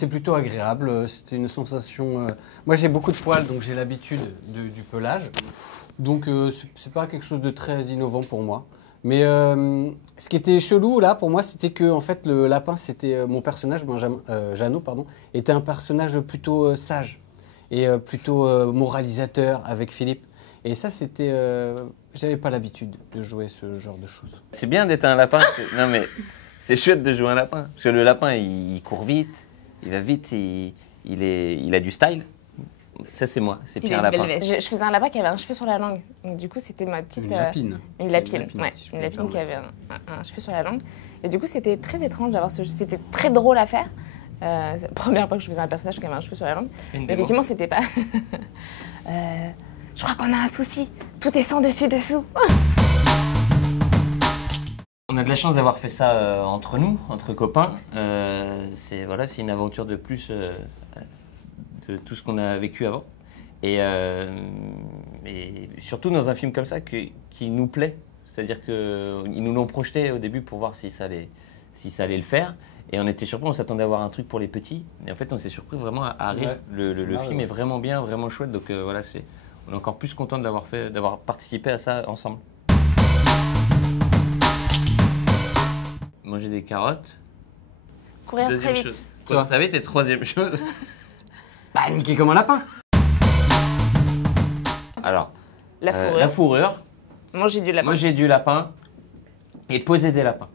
C'est plutôt agréable, c'était une sensation... Moi j'ai beaucoup de poils, donc j'ai l'habitude du pelage. Donc c'est pas quelque chose de très innovant pour moi. Mais ce qui était chelou là pour moi, c'était que en fait le lapin, c'était mon personnage, Jeannot, pardon, était un personnage plutôt sage et plutôt moralisateur avec Philippe. Et ça, c'était, j'avais pas l'habitude de jouer ce genre de choses. C'est bien d'être un lapin. Non mais c'est chouette de jouer un lapin parce que le lapin, il court vite, il va vite, il a du style. Ça, c'est moi, c'est Pierre Lapin. Je faisais un lapin qui avait un cheveu sur la langue. Donc, du coup, c'était ma petite. Une lapine. Une lapine, ouais. Une lapine qui avait un cheveu sur la langue. Et du coup, c'était très étrange d'avoir ce. C'était très drôle à faire. La première fois que je faisais un personnage qui avait un cheveu sur la langue. Effectivement, c'était pas. Je crois qu'on a un souci. Tout est sans dessus dessous. On a de la chance d'avoir fait ça entre nous, entre copains. C'est voilà, c'est une aventure de plus. De tout ce qu'on a vécu avant. Et surtout dans un film comme ça qui nous plaît. C'est-à-dire qu'ils nous l'ont projeté au début pour voir si ça allait le faire. Et on était surpris, on s'attendait à voir un truc pour les petits. Et en fait, on s'est surpris vraiment à rire. Ouais, le film est vraiment bien, vraiment chouette. Donc voilà, on est encore plus content d'avoir participé à ça ensemble. Manger des carottes. Courir très vite. Chose. Toi, t'avais tes troisième chose. Bah, niquer comme un lapin. Alors, la fourrure. la fourrure. Manger du lapin. Manger du lapin et poser des lapins.